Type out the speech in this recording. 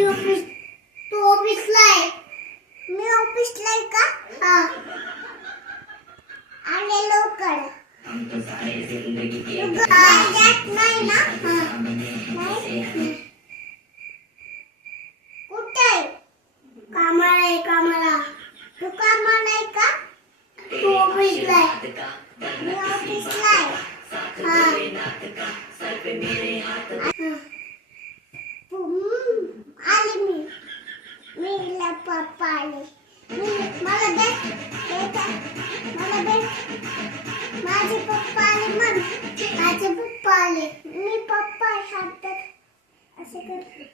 Office तू ऑफिसला आहे. मी ऑफिसला आहे का? हा. आले लवकर. तू जात नाही ना? हा. नाही. कुठे आहे? कामाला आहे कामाला. तू कामाला आहे का? तू ऑफिसला आहे. मी ऑफिसला आहे. हा. आले मी पप्पा आले. मला दे मला दे. माझे पप्पा आले माझे पप्पा आले. मी पप्पा सांगतात असे करते.